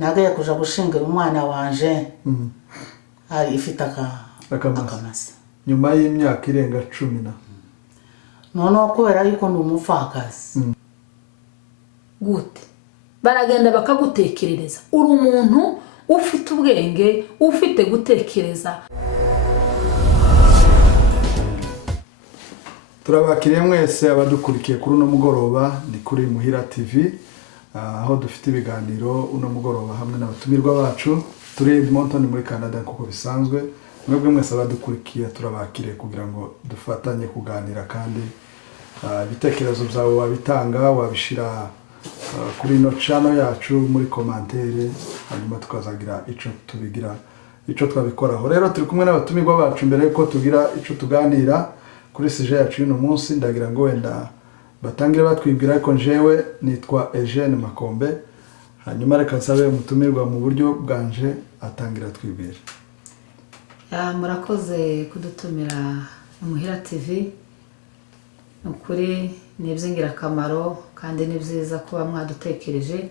nagaye kuja gushingira umwana wanje ari ifite akamasa nyuma y'imyaka irenga 10 noneho kubera yuko ndi umupfakazi gute baragenda bakagutekerereza uri umuntu ufite ubwenge ufite gutekereza. Turabakiriye mwese abadukurikiye kuri uno mugoroba ni kuri Muhira TV aho dufite ibiganiro uno mugoroba hamwe n'abatumirwa bacu turi Edmonton muri Canada kuko bisanzwe mwebwe mwese abadukurikiye turabakiriye kugira ngo dufatanye kuganira kandi ibitekerezo byawe wabitanga wabishira kuri no channel yacu muri commentaire hanyuma tukazagira ico twabikoraho. Rero turi kumwe n'abatumirwa bacu mbere yuko tugira ico tuganira kuri sije yacu uno munsi ndagira ngo wenda batangire batwibwira ariko njewe nitwa Eugene Makombe hanyuma reka nsabe umutumirwa mu buryo bwanje atangira twibwira. Murakoze kudutumira Muhira TV ukuri nibyingira kamaro kandi ni byiza kuba mwadutekereje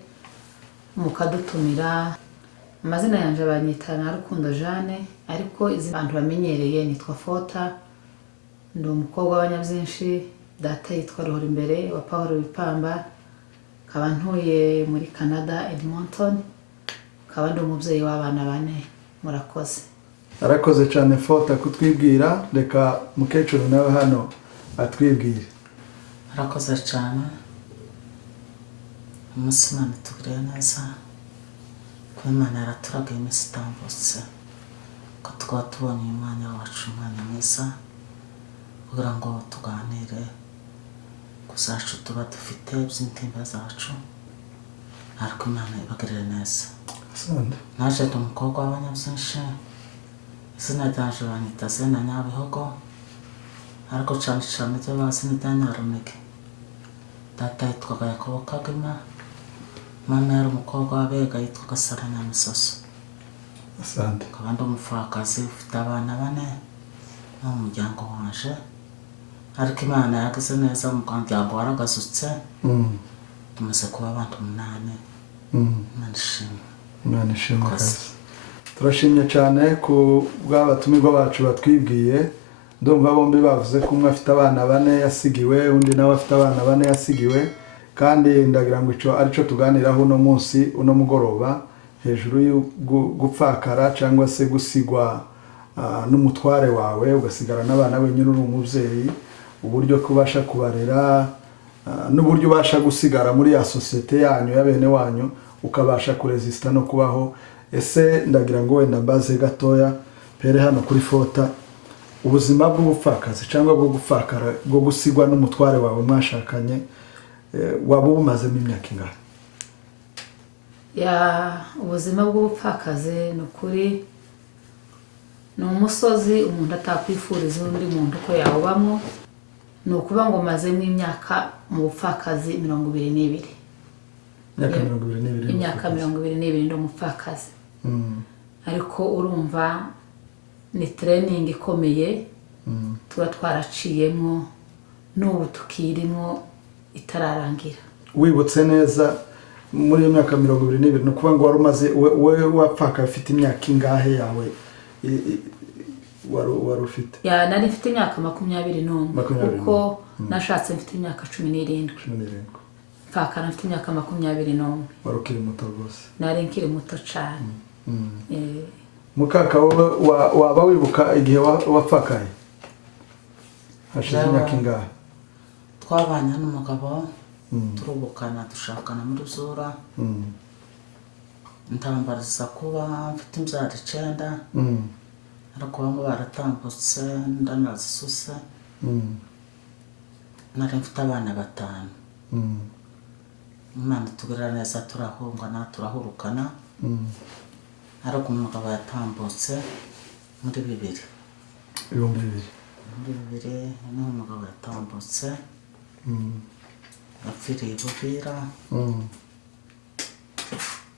mukadutumira. Amazina yanje banyita na Rukundo Jeanne ariko izi bantu bamenyereye nitwa Fota ndi umukobwa w'abanyabyinshi data yitwa Ruhora imbere wa Paul Bipamba kaba ntuye muri Canada Edmonton kaba ndi umubyeyi w'abana 4. Murakoze. Arakoze cyane Fota kutwibwira reka mukecuru nawe hano atwibwire. Arakoze cyane umusimana tugire neza ko Imana yaraturaga iminsi itambutse ko twatubonye umwanya wacu umwanya mwiza kugira ngo tuganire ku zacu tuba dufite by'intimba zacu ariko Imana ibagirire neza. Naje ndi umukobwa w'abanyabyinshi izina ryanje banyita Zena Nyabihogo ariko cyane cyane ibyo bazi ni Nyarunege. Data yitwaga Yakobo Kagima mama yari umukobwa w'Abega yitwaga Sara Nyamisoso. Asante. Kabandi umupfakazi ufite abana 4 no mu muryango wanje ariko Imana yagize neza mu muryango waragazutse tumaze kuba abantu 8. Imana ishimwe kazi. Turashimye cyane ku bw'abatumirwa bacu batwibwiye ndumva bombi bavuze ko umwe afite abana 4 yasigiwe undi nawe afite abana 4 yasigiwe kandi ndagira ngo ico arico tuganiraho uno munsi uno mugoroba hejuru yo gupfakara cyangwa se gusigwa n'umutware wawe ugasigara n'abana wenyine uri umubyeyi uburyo kubasha kubarera n'uburyo ubasha gusigara muri ya societe yanyu ya bene wanyu ukabasha kuresista no kubaho. Ese ndagira ngo wenda baze gatoya pere hano kuri Fota ubuzima bw'ubupfakazi cyangwa bwo gupfakara bwo gusigwa n'umutware wawe mwashakanye waba umazemo imyaka ingahe? Ubuzima bw'ubupfakazi ni ukuri ni umusozi umuntu atakwifuriza undi muntu ko yawubamo. Ni ukuba ngo mazemo imyaka mu bupfakazi 22. Imyaka 22 ndi umupfakazi. Ariko urumva ni training ikomeye tuba twaraciyemo n'ubu tukirimo itararangira. Wibutse neza muri iyo myaka 22 no kuba ngo wari umaze we wapfaka afite imyaka ingahe yawe wari ufite? Nari mfite imyaka 21 kuko nashatse mfite imyaka 17. Pfaka mfite imyaka 21. Wari ukiri muto rwose? Nari nkiri muto cyane. Mukaka waba wibuka igihe wapfakaye? Hashize imyaka ingahe? Twabanye n'umugabo turubukana dushakana muri Zura ntambariza kuba mfite imbyaro 9 ariko bamwe baratambutse ndanazisuse nari mfite abana 5. Imana tugirira neza turahungana turahurukana ariko umugabo yatambutse muri 2000 niho umugabo yatambutse yapfiriye Buvira.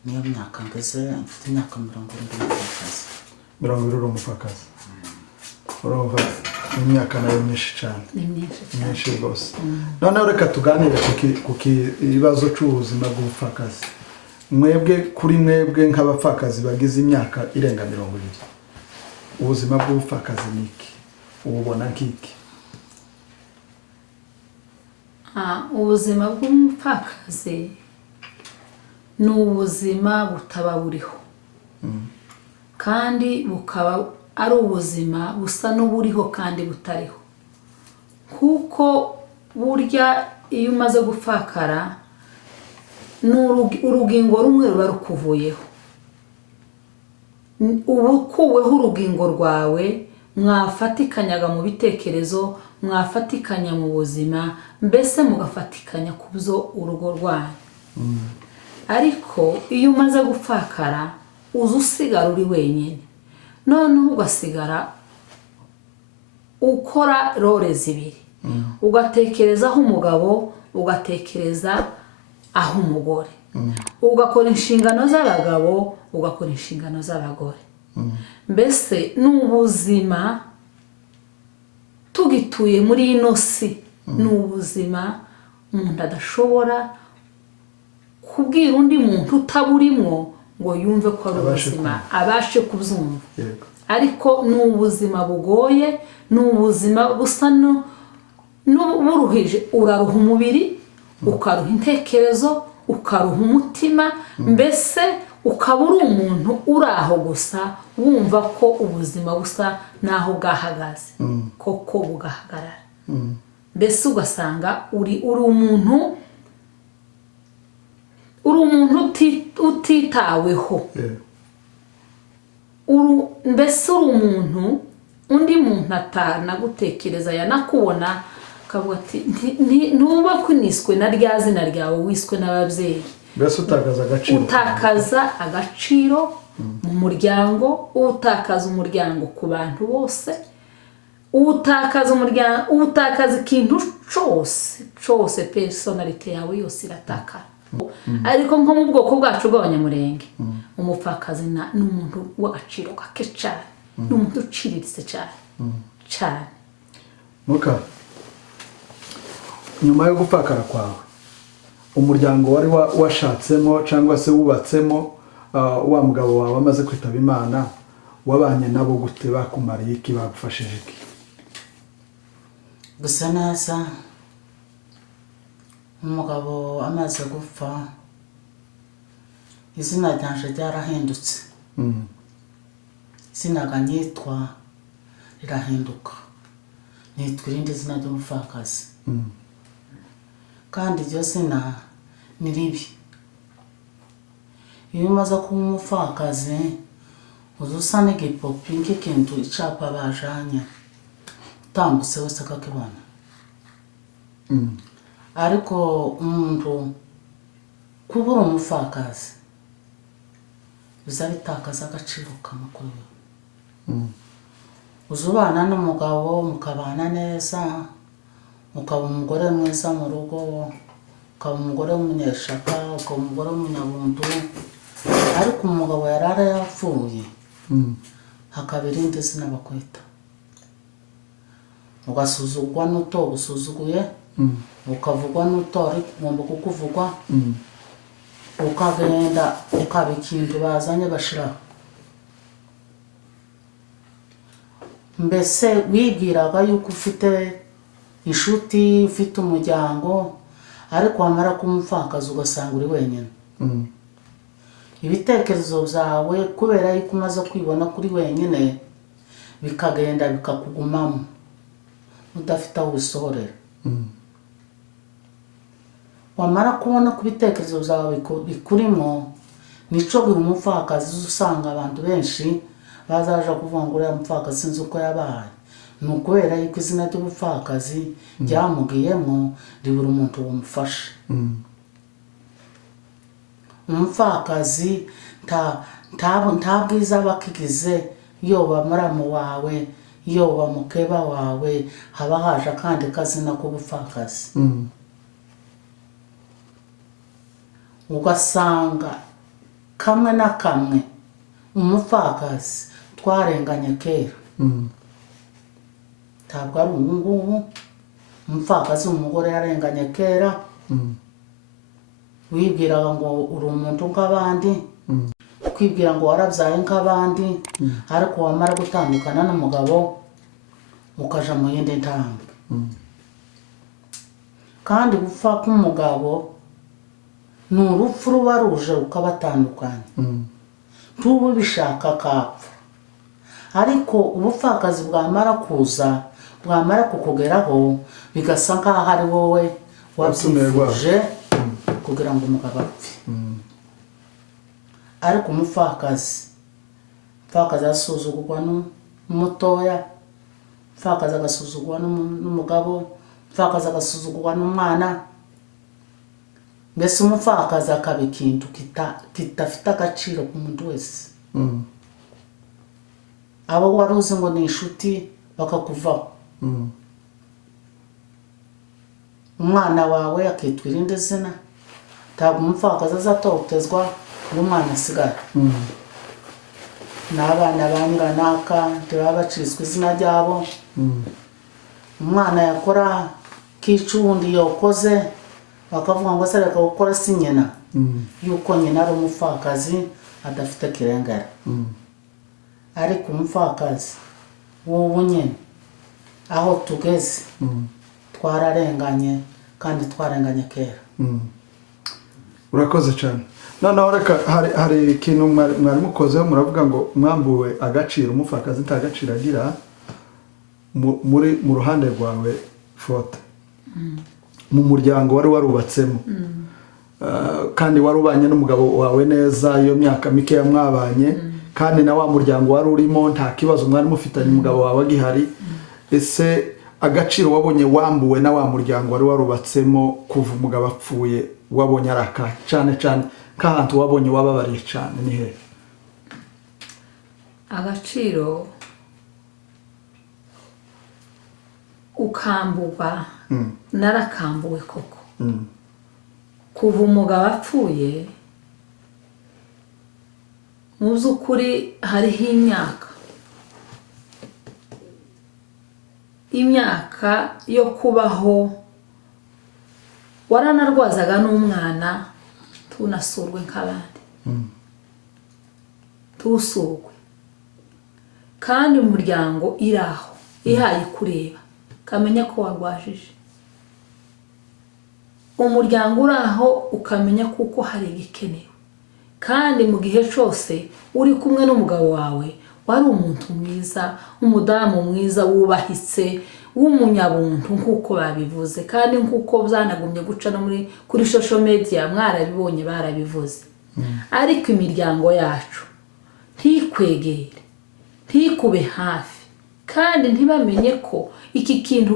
Niyo myaka ngeze mfite imyaka 20 umupfakazi. Urumva imyaka nayo myinshi cyane. Myinshi rwose. Noneho reka tuganire ku kibazo cy'ubuzima bw'ubupfakazi. mwebwe kuri mwebwe nk'abapfakazi bagize imyaka irenga 20 ubuzima bw'ubupfakazi niki ububona nk'iki? ubuzima bw'umupfakazi ni ubuzima butaba buriho kandi bukaba ari ubuzima busa n'uburiho kandi butariho, kuko burya iyo umaze gupfakara urugingo rumwe ruba rukuvuyeho, uba ukuweho urugingo rwawe, mwafatikanyaga mu bitekerezo, mwafatikanya mu buzima, mbese mugafatikanya ku byo urugo rwanyu. Ariko iyo umaze gupfakara uza usigara uri wenyine, noneho ugasigara ukora role zibiri, ugatekereza aho umugabo, ugatekereza aho umugore, ugakora inshingano z'abagabo, ugakora inshingano z'abagore. Mbese ni ubuzima tugituye muri ino si, ni ubuzima umuntu adashobora kubwira undi muntu utaburimwo ngo yumve ko ari ubuzima, abashe kubyumva. Ariko ni ubuzima bugoye, ni ubuzima busa n'uburuhije. Uraruha umubiri, ukaruha intekerezo, ukaruha umutima, mbese ukaba uri umuntu uri aho gusa wumva ko ubuzima busa n'aho bwahagaze, koko bugahagarara. Mbese ugasanga uri umuntu utitaweho, mbese uri umuntu undi muntu atanagutekereza, yanakubona akavuga ati ntuba kuniswe na rya zina ryawe wiswe n'ababyeyi. Mbese utakaza agaciro mu muryango, utakaza umuryango ku bantu bose, utakaza ikintu cyose personality yawe yose iratakara. Ariko nko mu bwoko bwacu bw'abanyamurenge, umupfakazi ni umuntu w'agaciro gake cyane, ni umuntu uciriritse cyane. Muka, nyuma yo gupfakara kwawe, umuryango wari washatsemo cyangwa se wubatsemo wa mugabo wawe amaze kwitaba Imana, wabanye nabo gute? Bakumariye iki? bagufashije iki? Gusa neza umugabo amaze gupfa, izina ryanje ryarahindutse. Izina ganyitwa rirahinduka, nitwa irindi zina ry'umupfakazi. Kandi iryo zina ni ribi. Iyo umaze kuba umupfakazi uza usa n'igipopi, nk'ikintu icapa bajanye, utambutse wese akakibona. Ariko umuntu kubura umupfakazi biza bitakaza agaciro kamwe kuri we. Uza ubana n'umugabo mukabana neza, ukaba umugore mwiza mu rugo, ukaba umugore w'umunyeshaka, ukaba umugore w'umunyabuntu. Ariko umugabo yarara yapfuye, hakaba irindi zina bakwita, ugasuzugwa n'utogusuzuguye, ukavugwa n'utori ugomba kukuvugwa, ukagenda ukaba ikintu bazanye bashiraho. Mbese wibwiraga yuko ufite inshuti, ufite umuryango, ariko wamara kuba umupfakazi ugasanga uri wenyine. Ibitekerezo byawe kubera yuko umaze kwibona kuri wenyine bikagenda bikakugumamo udafite aho ubisohorera. Wamara kubona ku bitekerezo byawe bikurimo, nico gihe umupfakazi usanga abantu benshi bazaja kuvuga ngo uriya mupfakazi sinzi uko yabaye. Ni ukubera yuko izina ry'ubupfakazi ryamugiyemo ribura umuntu wamufasha. Umupfakazi nta bwiza bakigize, yoba muramu wawe, yoba mukeba wawe, haba haje akandi kazina k'ubupfakazi. Ugasanga kamwe na kamwe umupfakazi twarenganye kera. Ntabwo ari ubu ngubu. Umupfakazi umugore yarenganye kera, wibwiraga ngo uri umuntu nk'abandi kwibwira ngo warabyaye nk'abandi ariko wamara gutandukana n'umugabo ukaja mu yindi ntambwe kandi gupfa k'umugabo ni urupfu ruba ruje rukabatandukanya ntuba ubishaka akapfa ariko ubupfakazi bwamara kuza bwamara kukugeraho bigasa nk'aho ari wowe wabyifuje kugira ngo umugabo apfe ariko umupfakazi asuzugurwa n'umutoya umupfakazi agasuzugurwa n'umugabo umupfakazi agasuzugurwa n'umwana mbese umupfakazi akaba ikintu kitafite agaciro ku muntu wese abo wari uzi ngo ni inshuti bakakuvaho umwana wawe akitwa irindi zina ntabwo umupfakazi azatotezwa ngo umwana asigare n'abana ba nyiranaka ntibaba bacitswe izina ryabo umwana yakora kica uwundi yokoze bakavuga ngo se reka gukora si nyina yuko nyina ari umupfakazi adafite kirengera ariko umupfakazi w'ubu nyine aho tugeze twararenganye kandi twarenganye kera urakoze cyane noneho reka hari ikintu mwari mukozeho muravuga ngo mwambuwe agaciro umupfakazi nta gaciro agira mu ruhande rwawe Fota mu muryango wari warubatsemo kandi wari ubanye n'umugabo wawe neza iyo myaka mikeya mwabanye kandi na wa muryango wari urimo nta kibazo mwari mufitanye umugabo wawe agihari ese agaciro wabonye wambuwe na wa muryango wari warubatsemo kuva umugabo apfuye wabonye araka cyane cyane nk'ahantu wabonye wababariye cyane ni he agaciro ukambuba narakambuwe koko kuva umugabo apfuye mu by'ukuri hariho imyaka yo kubaho waranarwazaga n'umwana tunasurwe nk'abandi tusurwe kandi umuryango iraho ihaye kureba kamenya ko warwajije umuryango uraho ukamenya kuko hari igikenewe kandi mu gihe cyose uri kumwe n'umugabo wawe wari umuntu mwiza umudamu mwiza wubahitse w'umunyabuntu nk'uko babivuze kandi nk'uko byanagumye guca no kuri social media mwarabibonye barabivuze ariko imiryango yacu ntikwegere ntikube hafi kandi ntibamenye ko iki kintu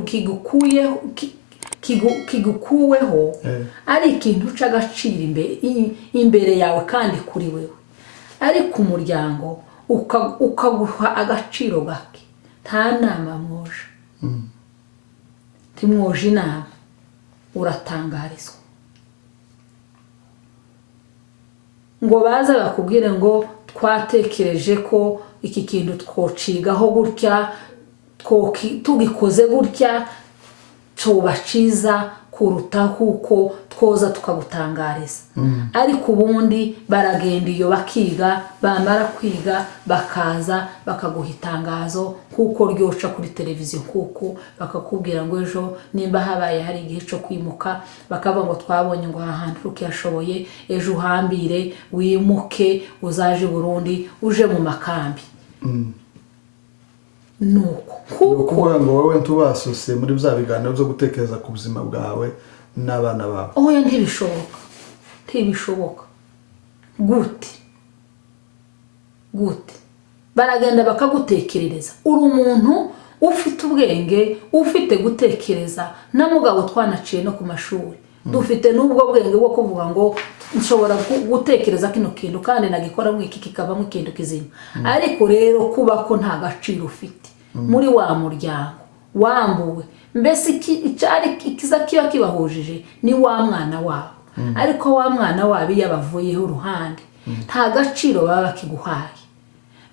kigukuweho ari ikintu c'agaciro imbere yawe kandi kuri wewe ariko umuryango ukaguha agaciro gake nta nama mwoje timwoje inama uratangarizwa ngo baza bakubwire ngo twatekereje ko iki kintu twocigaho gutya tugikoze gutya coba ciza kuruta kuko twoza tukagutangariza ariko ubundi baragenda iyo bakiga bamara kwiga bakaza bakaguha itangazo kuko ryoca kuri televiziyo kuko bakakubwira ngo ejo nimba habaye hari igihe cyo kwimuka bakavuga ngo twabonye ngo ahantu rukiyashoboye ejo uhambire wimuke uzaje Burundi uje mu makambi nuko kuvuga ngo wowe ntubasose muri bya biganiro byo gutekereza ku buzima bwawe n'abana bawe oya ntibishoboka gute baragenda bakagutekerereza uri umuntu ufite ubwenge ufite gutekereza na mugabo twanaciye no ku mashuri dufite n'ubwo bwenge bwo kuvuga ngo nshobora gutekereza kino kintu kandi nagikora mwiki kikavamo ikintu kizima ariko rero kuba ko nta gaciro ufite muri wa muryango wambuwe mbese icyari kiza kiba kibahujije ni wa mwana wabo ariko wa mwana wabo yabavuyeho uruhande nta gaciro baba bakiguhaye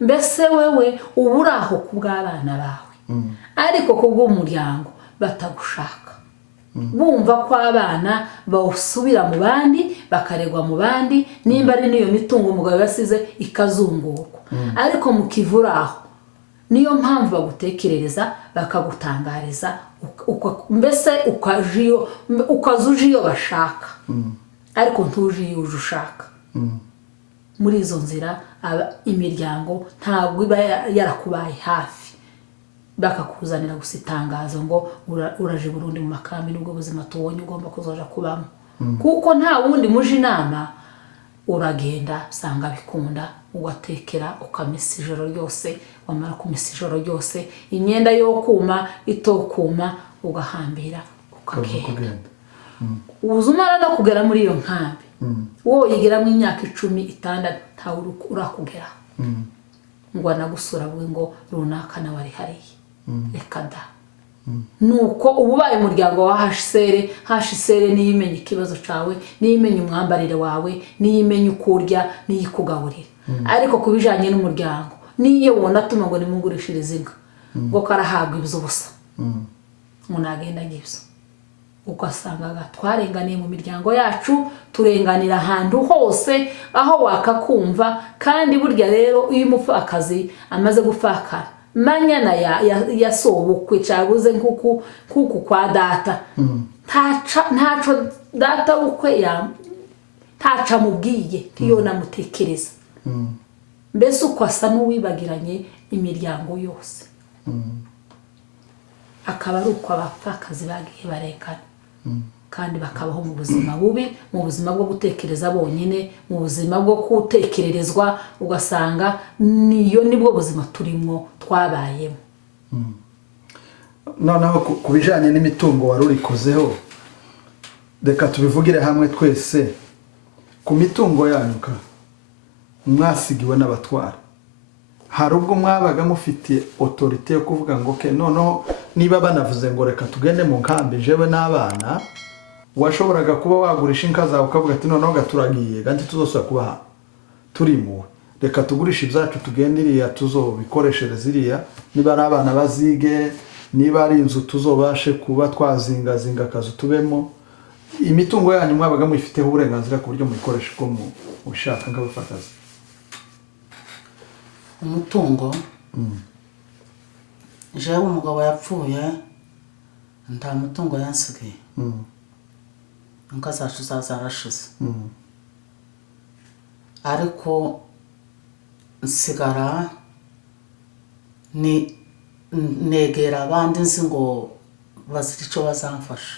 mbese wewe uburaho ku bw'abana bawe ariko ku bw'umuryango batagushaka bumva ko abana bawusubira mu bandi bakaregwa mu bandi nimba ari niyo mitungo umugabo yasize ikazungurwa ariko mukivuraho niyo mpamvu bagutekerereza bakagutangariza mbese ukazuje iyo bashaka ariko ntuje iyo uje ushaka muri izo nzira imiryango ntabwo iba yarakubaye hafi bakakuzanira gusa itangazo ngo uraje Burundi mu makambi n'ubwo buzima tubonye ugomba kuzoja kubamo kuko nta wundi muje inama uragenda usanga bikunda ugatekera ukamesa ijoro ryose wamara kumesa ijoro ryose imyenda yo kuma itokuma ugahambira ukagenda uzumara no kugera muri iyo nkambi wowe yigeramo imyaka 16 ntawe urakugera ngo anagusura bwe ngo runaka na wari hariye reka da nuko ububaye umuryango wa HCR niyimenye ikibazo cawe niyimenye umwambarire wawe niyimenye ukurya niyikugaburira ariko kubijanye n'umuryango niyo wona tuma ngo nimugurishirize inka ngo karahabwa ibyo busa munagenda ngibyo ugasanga twarenganiye mu miryango yacu turenganira ahantu hose aho wakakumva kandi burya rero iyo umupfakazi amaze gupfakara manyana yasobukwe cabuze nkuku kwa data ntaco data bukwe ntaca mubwiye kiyo namutekereza mbese uko asa n'uwibagiranye imiryango yose akaba ari uko abapfakazi bagiye barekana kandi bakabaho mu buzima bubi mu buzima bwo gutekereza bonyine mu buzima bwo gutekererezwa ugasanga nibwo buzima turimo twabayemo noneho ku bijanye n'imitungo wari urikozeho reka tubivugire hamwe twese ku mitungo yanyu mwasigiwe n'abatwara hari ubwo mwabaga mufitiye autorité yo kuvuga ngo ke noneho niba banavuze ngo reka tugende mu nkambi jewe n'abana washoboraga kuba wagurisha inka zawe ukavuga ati noneho gaturagiye kandi tuzosubira kuba turimuwe reka tugurisha ibyacu tugendiriya tuzobikoreshereza iriya niba ari abana bazige niba ari inzu tuzobashe kuba twazingazinga akazu tubemo imitungo yanyu mwabaga muyifiteho uburenganzira ku buryo muyikoresha uko mubishaka nk'abapfakazi umutungo jewe umugabo yapfuye nta mutungo yansigaye inka zacu zarashize ariko nsigara negera abandi nzi ngo bazira icyo bazamfasha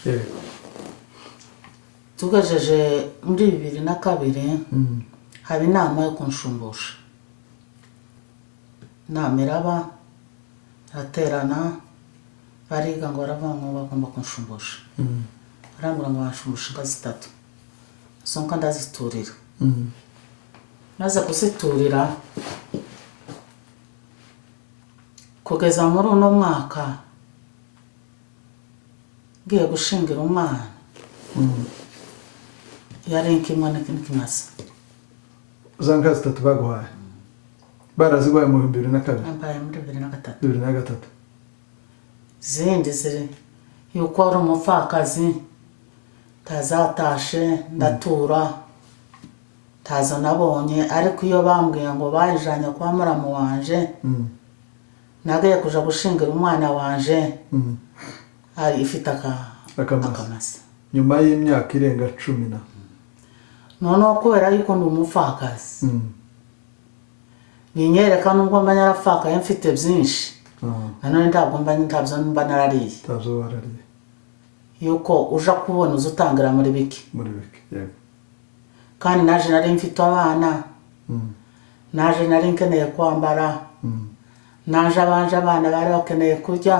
tugejeje muri 2002 haba inama yo kunshumbusha inama iraba iraterana bariga ngo baravuga ngo bagomba kunshumbusha barambura ngo banshumbushe inka 3 izo nka ndaziturira maze kuziturira kugeza muri uno mwaka ngiye gushingira umwana yari nkimwe n'ikimasa za nka 3 baguhaye barazigwaye mu 2002 ambaye muri 2003 zindi ziri yuko ari umupfakazi tazatashe ndatura taza nabonye ariko iyo bambwiye ngo bayijanye kwa muramu wanje nagaye kuja gushingira umwana wanje ari ifite akamasa nyuma y'imyaka irenga 10 noneho kubera yuko ndi umupfakazi ninyereka nubwo mba narapfakaye mfite byinshi nanone ntabwo mba narariye yuko uja kubona uzutangira muri biki yego kandi naje nari mfite abana naje nari nkeneye kwambara naje abana bari bakeneye kurya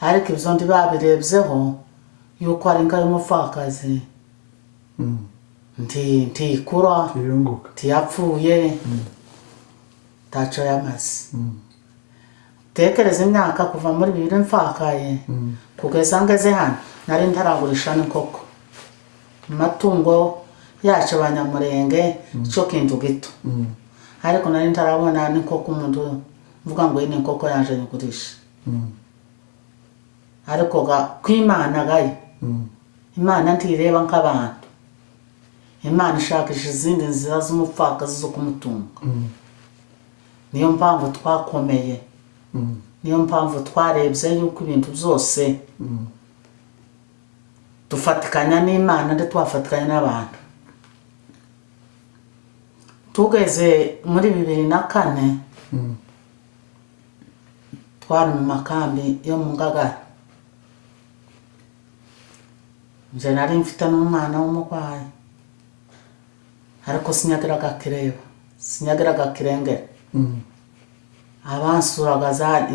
ariko ibyo ndi babirebyeho yuko ari inka y'umupfakazi ntikura ntiyapfuye taco yamaze tekereza imyaka kuva muri 2000 mfakaye kugeza ngeze hano nari ntaragurisha n'inkoko amatungo yacu abanyamurenge cyo kintu gito ariko nari ntarabona n'inkoko umuntu mvuga ngo iyi ni inkoko yaje nyigurisha ariko kw'Imana gayo Imana ntireba nk'abantu Imana ishakisha izindi nzira z'umupfakazi zo kumutunga niyo mpamvu twakomeye niyo mpamvu twarebye yuko ibintu byose dufatikanya n'Imana ndetse twafatikanya n'abantu tugeze muri 2004 twari mu makambi yo mu Ngagara nje nari mfite n'umwana w'umurwayi ariko sinyagiraga kirengera abansuraga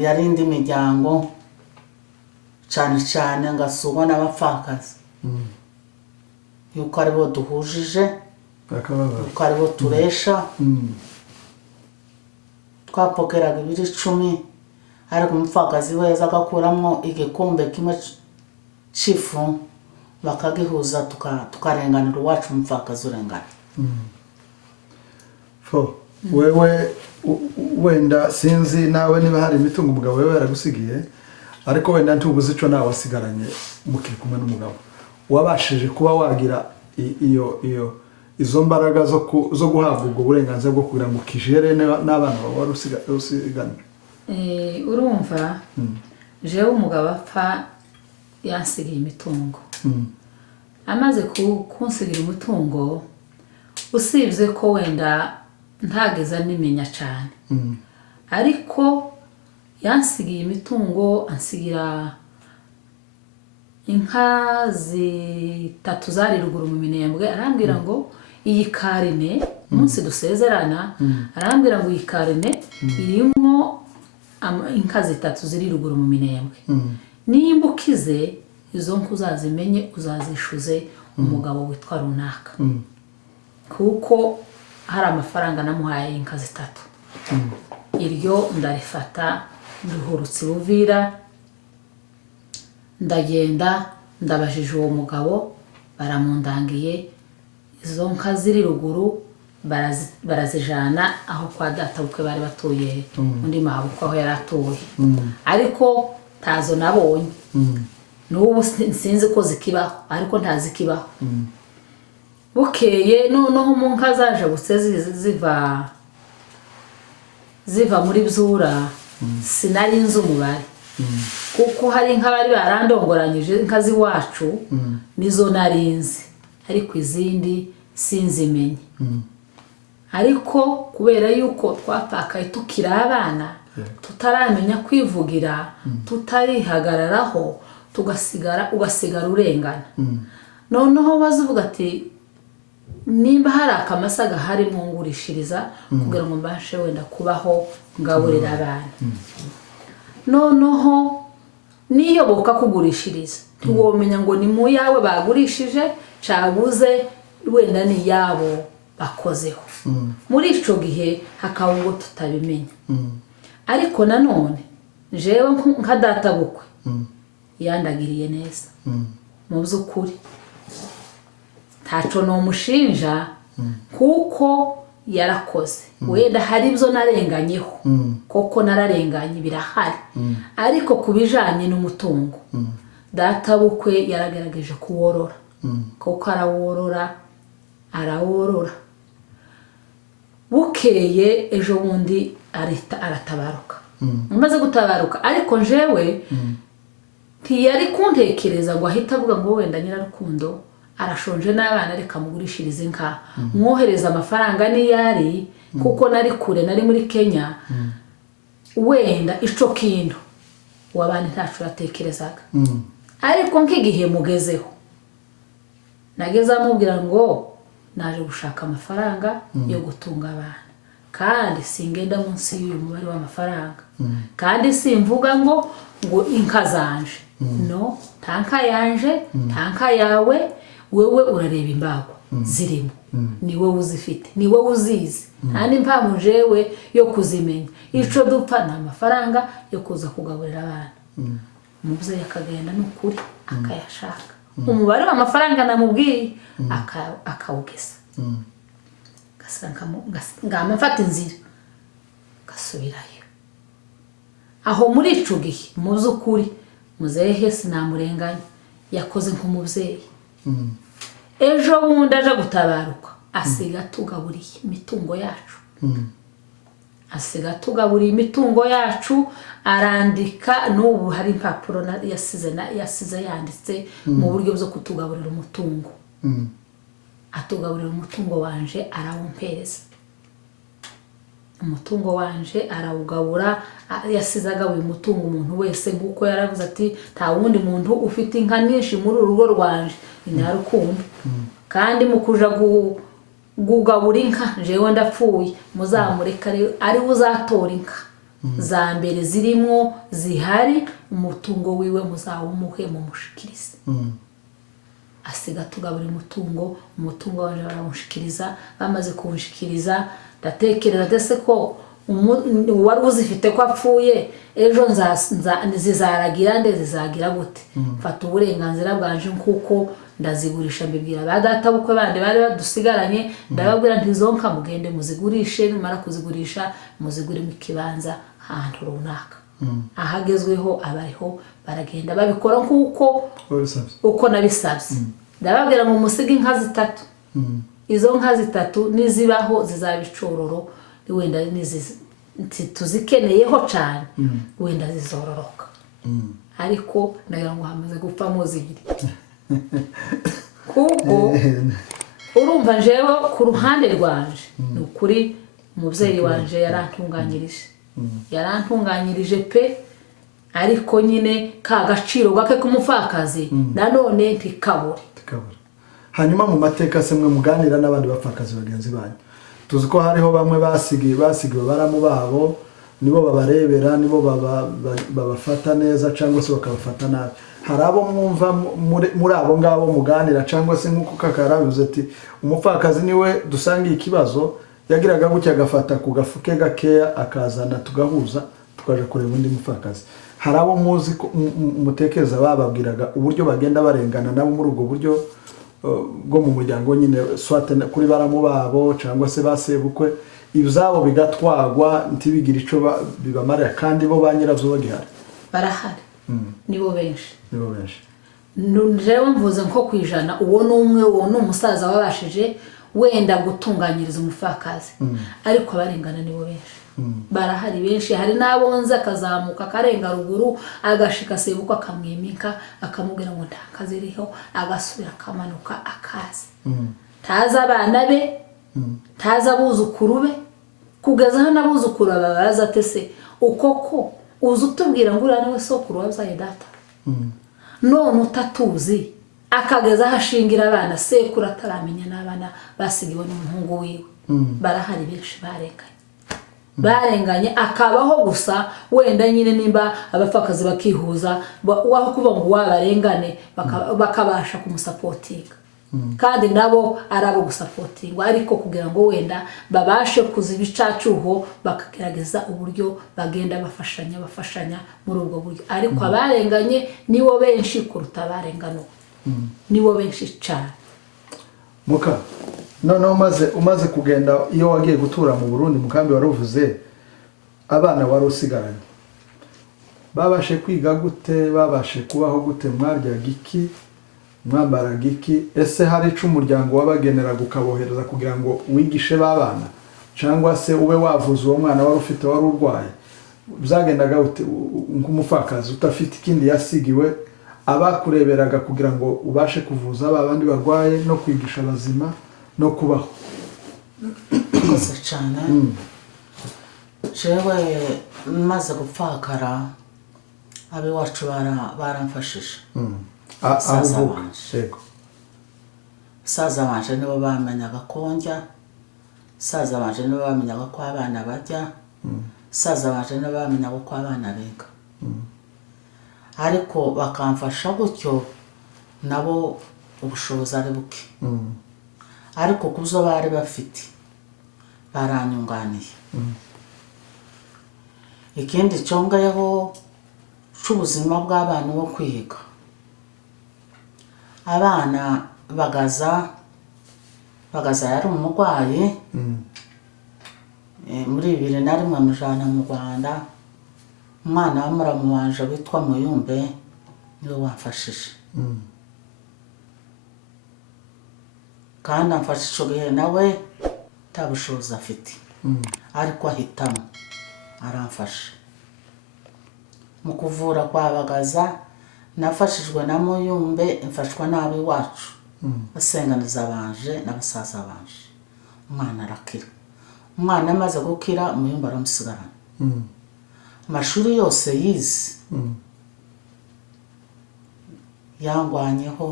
yari indi miryango cyane ngasurwa n'abapfakazi yuko aribo duhujije yuko aribo turesha twapokeraga 10 ariko umupfakazi wese agakuramo igikombe kimwe c'ifu bakagihuza tukarenganira uwacu umupfakazi urengana wewe wenda sinzi nawe niba hari imitungo umugabo wewe yaragusigiye ariko wenda ntubuze ico nawe wasigaranye mukiri kumwe n'umugabo wabashije kuba wagira izo mbaraga zo guhabwa ubwo burenganzira bwo kugira ngo kijere n'abana bawe warusigana urumva jewe umugabo apfa yansigiye imitungo amaze kunsigira umutungo usibye ko wenda ntageza nimenya cyane ariko yansigiye imitungo ansigira inka 3 zari ruguru mu Minembwe arambwira ngo iyi karine umunsi dusezerana arambwira ngo iyi karine irimo inka 3 ziri ruguru mu Minembwe nimba ukize izo nku uzazimenye uzazishuze umugabo witwa runaka kuko hari amafaranga namuhaye inka 3 iryo ndarifata nduhurutse Buvira ndagenda ndabajije uwo mugabo baramundangiye izo nka ziri ruguru barazijana aho kwa data bukwe bari batuye undi mabuko aho yaratuye ariko tazo nabonye n'ubu sinzi ko zikibaho ariko ntazikibaho bukeye noneho mu nka zaje gutse ziva muri Byura sinari nzi umubare kuko hari inka bari barandongoranyije inka ziwacu nizo narinzi ariko izindi sinzimenye ariko kubera yuko twapakaye tukiri abana tutaramenya kwivugira tutarihagararaho ugasigara urengana noneho bazuvuga ati nimba hari akamasa gahari mwungurishiriza kugira ngo mbashe wenda kubaho ngaburira abana noneho niyo boka kugurishiriza tuwomenya ngo ni mu yawe bagurishije cabuze wenda ni yabo bakozeho muri ico gihe hakaba ngo tutabimenya ariko nanone jewe nka data bukwe yandagiriye neza mu by'ukuri ntaco no mushinja kuko yarakoze wenda hari ibyo narenganyeho koko nararenganye birahari ariko kubijanye n'umutungo data bukwe yaragerageje kuworora kuko araworora bukeye ejo bundi aratabaruka amaze gutabaruka ariko jewe ntiyari kuntekereza ngo ahita avuga ngo wenda Nyirarukundo arashonje n'abana reka mugurishirize inka mwohereza amafaranga niyari kuko nari kure nari muri Kenya wenda ico kintu wabana ntacu ratekerezaga ariko nk'igihe mugezeho nageza amubwira ngo naje gushaka amafaranga yo gutunga abana kandi singenda munsi y'uyu mubare w'amafaranga kandi simvuga ngo inka zanje no tanka yanje tanka yawe wewe urareba imbago zirimo ni wowe uzifite ni wowe uzizi kandi mpamvu jewe yo kuzimenya ico dupfa na amafaranga yo kuza kugaburira abana umubyeyi akagenda n'ukuri akayashaka umubare w'amafaranga namubwiye akawugesa ngama mfata inzira gasubirayo aho muri ico gihe mu by'ukuri muzehe sinamurenganya yakoze nk'umubyeyi ejo bundi aje gutabaruka asiga tugaburiye imitungo yacu asiga tugaburiye imitungo yacu arandika n'ubu hari impapuro yasize yanditse mu buryo bwo kutugaburira umutungo atugaburira umutungo wanje arawumpereza umutungo wanje arawugabura yasize agabuye umutungo umuntu wese nk'uko yaravuze ati nta wundi muntu ufite inka nyinshi muri urugo rwanje inarukumva kandi mukuja gugabura inka jewe ndapfuye muzamureka ari uzatora inka za mbere zirimo zihari umutungo wiwe muzawumuhe mumushikirize asiga tugaburira umutungo wanje barawushikiriza bamaze kuwushikiriza ndatekereza ndetse ko wari uzifite ko apfuye ejo zizaragira zizagira gute mfata uburenganzira bwanje nkuko ndazigurisha mbibwira ba data bukwe bandi bari badusigaranye ndababwira ntizonka mugende muzigurishe numara kuzigurisha muzigure mu kibanza ahantu runaka ahagezweho abariho baragenda babikora nkuko uko nabisabye ndababwira ngo musige inka 3 izo nka 3 nizibaho zizabicororo wenda tuzikeneyeho cyane wenda zizororoka ariko nagira ngo hamaze gupfamo zibiri kuko urumva jewe ku ruhande rwanje ni ukuri umubyeyi wanje yarantunganyirije pe ariko nyine ka gaciro gake k'umupfakazi nanone ntikabure hanyuma mu mateka semwe muganira n'abandi bapfakazi bagenzi banyu tuzi ko hariho bamwe basigiwe baramu babo nibo babarebera nibo babafata neza cyangwa se bakabafata nabi hari abo mwumva muri abo ngabo muganira cyangwa se nk'uko kakarabivuze ati umupfakazi niwe dusangiye ikibazo yagiraga gutya agafata ku gafuke gakeya akazana tugahuza tukaje kureba undi mupfakazi hari abo muzi mutekereza bababwiraga uburyo bagenda barengana nabo muri ubwo buryo bwo mu muryango nyine swate kuri baramu babo cyangwa se basebukwe ibizabo bigatwagwa ntibigira ico bibamarira kandi bo banyiravyo bagihari barahari nibo benshi jewe mvuze nko kwijana uwo n'umwe uwo n'umusaza wabashije wenda gutunganyiriza umupfakazi ariko abarengana nibo benshi barahari benshi hari nabonze akazamuka akarenga ruguru agashika sebuko akamwimika akamubwira ngo ntakaziriho agasubira akamanuka akazi taza abana be taza abuzukuru be kugeza aho nabuzukuru babaza atese ukoko uzutubwira ngo urane we sokuru wabyaye data none utatuzi akageza hashingira abana sekuru ataramenya n'abana basigiwe n'umuhungu wiwe barahari benshi barenganye akabaho gusa wenda nyine nimba abapfakazi bakihuza waho kuba ngo wabarengane bakabasha kumusapotinga kandi nabo arabo gusapotingwa ariko kugira ngo wenda babashe kuzibicacuho bakagerageza uburyo bagenda bafashanya muri ubwo buryo ariko abarenganye nibo benshi kuruta abarengano nibo benshi cyane muka noneho umaze kugenda iyo wagiye gutura mu Burundi mukambi waruvuze abana wari usigaranye babashe kwiga gute babashe kubaho gute mwarya giki mwambara giki ese hari ico umuryango wabagenera gukabohereza kugira ngo wigishe babana cyangwa se ube wavuza uwo mwana wari ufite wari urwaye byagendaga nk'umupfakazi utafite ikindi yasigiwe abakureberaga kugira ngo ubashe kuvuza abandi barwaye no kwigisha abazima no kubaho kose cyane jewe maze gupfakara abe wacu baramfashije saza wanje nibo bamenyaga konjya saza wanje nibo bamenyaga ko abana bajya saza wanje nibo bamenyaga ko abana biga ariko bakamfasha gutyo nabo ubushobozi ari buke ariko kuzo bari bafite baranyunganiye ikindi cyongayeho cy'ubuzima bw'abana bo kwiga abana bagaza yari umurwayi muri 2001 mujana mu Rwanda umwana wa muramu wanje witwa Muyumbe niwe wamfashije kandi amfasha ico gihe nawe nta bushobozi afite ariko ahitamo aramfasha mu kuvura kwa Bagaza nafashijwe na Muyumbe mfashwa nabi wacu basenganiza banje n'abasaza banje umwana arakira umwana amaze gukira Muyumbe aramusigarana amashuri yose yize yangwanyeho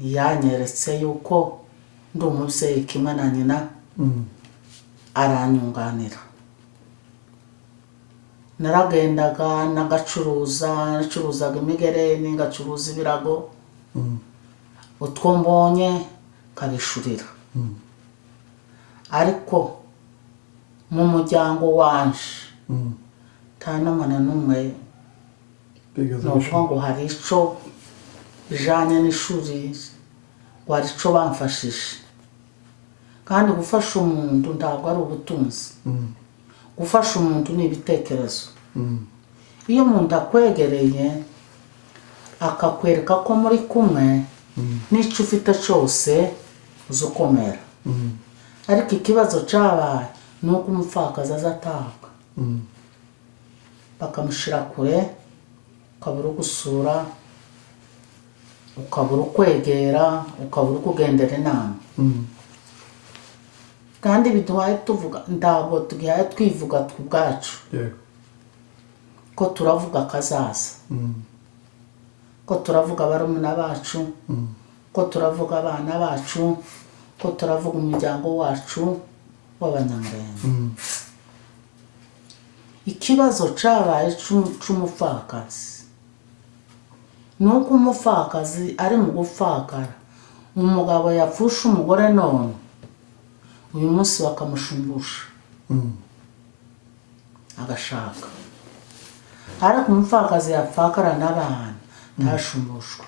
yanyeretse yuko ndi umubyeyi kimwe na nyina aranyunganira naragendaga nacuruzaga imigereni ngacuruza ibirago utwo mbonye kabishurira ariko mu muryango wanje nta n'umwana n'umwe ngo hari ico bijanye n'ishuri ngo hari ico bamfashije kandi gufasha umuntu ntabwo ari ubutunzi gufasha umuntu ni ibitekerezo iyo umuntu akwegereye akakwereka ko muri kumwe n'ico ufite cyose uzokomera ariko ikibazo cabaye nuko umupfakazi azatabwa bakamushira kure ukabura gusura ukabura kwegera ukabura kugendera inama kandi biduhaye tuvuga ntabwo tugihaye twivuga twubwacu ko turavuga kazaza ko turavuga barumuna bacu ko turavuga abana bacu ko turavuga umuryango wacu w'abanyamurenge ikibazo cabaye c'umupfakazi nuko umupfakazi ari mu gupfakara umugabo yapfusha umugore none uyu munsi bakamushumbusha agashaka ariko umupfakazi yapfakara n'abana ntashumbushwe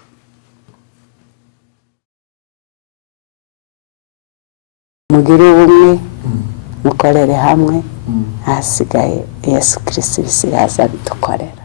mugire ubumwe mukorere hamwe hasigaye Yesu Kristo bisigaza bidukorera